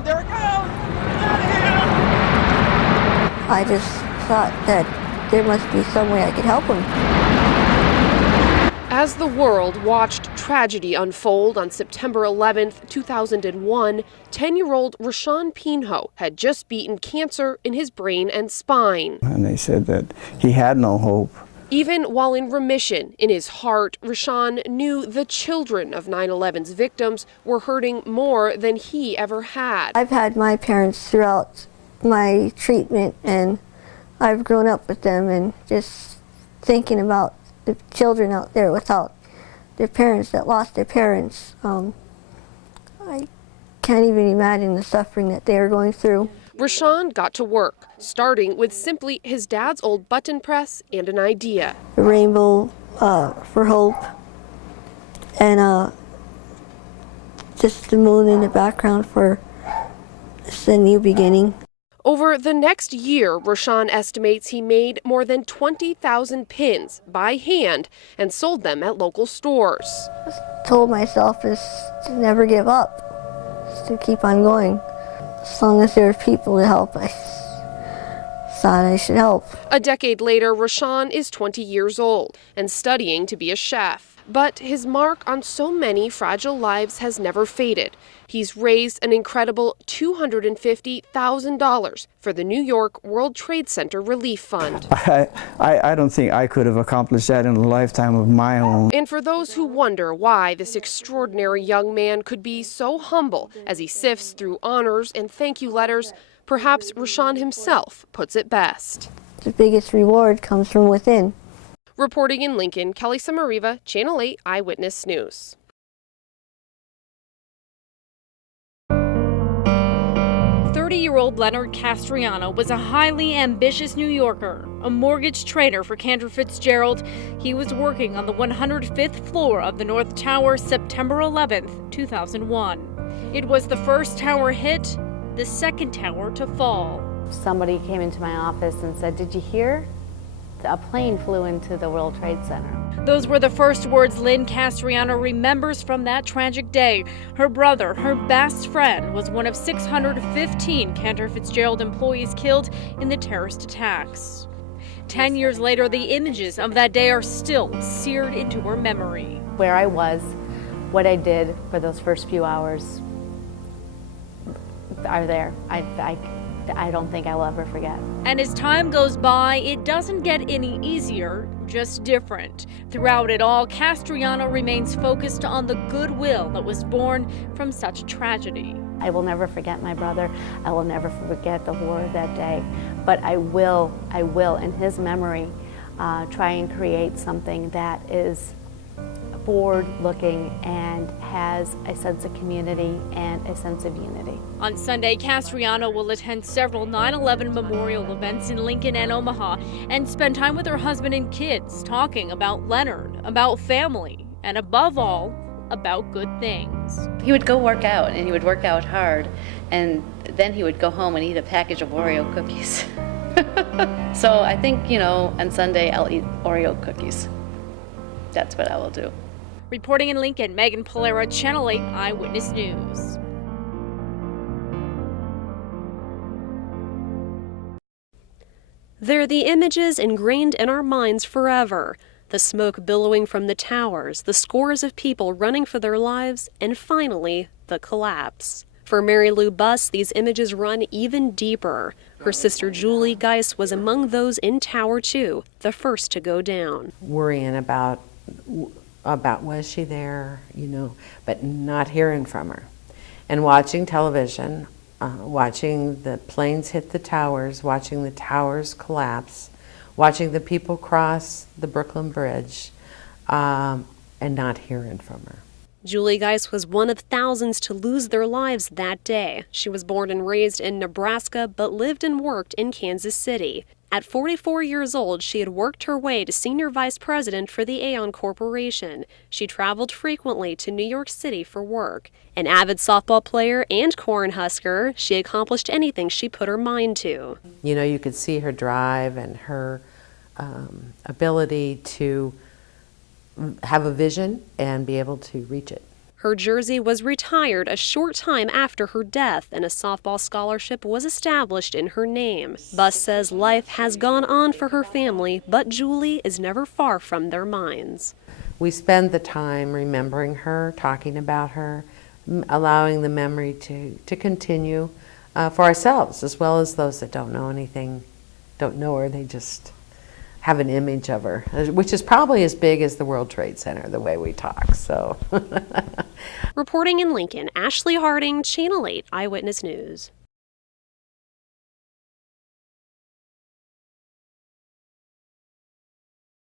God, there it goes! I just thought that there must be some way I could help him. As the world watched tragedy unfold on September 11th, 2001, 10-year-old Rashawn Pinho had just beaten cancer in his brain and spine. And they said that he had no hope. Even while in remission in his heart, Rashawn knew the children of 9/11's victims were hurting more than he ever had. I've had my parents throughout my treatment, and I've grown up with them, and just thinking about the children out there without their parents that lost their parents. I can't even imagine the suffering that they are going through. Rashawn got to work, starting with simply his dad's old button press and an idea. The rainbow for hope, and just the moon in the background for it's a new beginning. Over the next year, Rashawn estimates he made more than 20,000 pins by hand and sold them at local stores. I told myself is to never give up, just to keep on going. As long as there are people to help, I thought I should help. A decade later, Rashawn is 20 years old and studying to be a chef. But his mark on so many fragile lives has never faded. He's raised an incredible $250,000 for the New York World Trade Center Relief Fund. I don't think I could have accomplished that in a lifetime of my own. And for those who wonder why this extraordinary young man could be so humble as he sifts through honors and thank you letters, perhaps Rashawn himself puts it best. The biggest reward comes from within. Reporting in Lincoln, Kelly Samariva, Channel 8 Eyewitness News. 30-year-old Leonard Castriano was a highly ambitious New Yorker, a mortgage trader for Cantor Fitzgerald. He was working on the 105th floor of the North Tower September 11th, 2001. It was the first tower hit, the second tower to fall. Somebody came into my office and said, "Did you hear? A plane flew into the World Trade Center." Those were the first words Lynn Castriano remembers from that tragic day. Her brother, her best friend, was one of 615 Cantor Fitzgerald employees killed in the terrorist attacks. 10 years later, the images of that day are still seared into her memory. Where I was, what I did for those first few hours are there. I don't think I will ever forget. And as time goes by, it doesn't get any easier, just different. Throughout it all, Castriano remains focused on the goodwill that was born from such tragedy. I will never forget my brother. I will never forget the horror of that day. But I will, in his memory, try and create something that is forward-looking and has a sense of community and a sense of unity. On Sunday, Castriano will attend several 9/11 memorial events in Lincoln and Omaha and spend time with her husband and kids talking about Leonard, about family, and above all, about good things. He would go work out, and he would work out hard, and then he would go home and eat a package of Oreo cookies. So I think, on Sunday I'll eat Oreo cookies. That's what I will do. Reporting in Lincoln, Megan Polera, Channel 8 Eyewitness News. They're the images ingrained in our minds forever. The smoke billowing from the towers, the scores of people running for their lives, and finally, the collapse. For Mary Lou Buss, these images run even deeper. Her sister Julie Geis was among those in Tower 2, the first to go down. Worrying about was she there, but not hearing from her. And watching television, watching the planes hit the towers, watching the towers collapse, watching the people cross the Brooklyn Bridge, and not hearing from her. Julie Geis was one of thousands to lose their lives that day. She was born and raised in Nebraska, but lived and worked in Kansas City. At 44 years old, she had worked her way to senior vice president for the Aon Corporation. She traveled frequently to New York City for work. An avid softball player and Cornhusker, she accomplished anything she put her mind to. You could see her drive and her ability to have a vision and be able to reach it. Her jersey was retired a short time after her death, and a softball scholarship was established in her name. Buss says life has gone on for her family, but Julie is never far from their minds. We spend the time remembering her, talking about her, allowing the memory to continue for ourselves, as well as those that don't know anything, don't know her, they just have an image of her, which is probably as big as the World Trade Center, the way we talk, so. Reporting in Lincoln, Ashley Harding, Channel 8 Eyewitness News.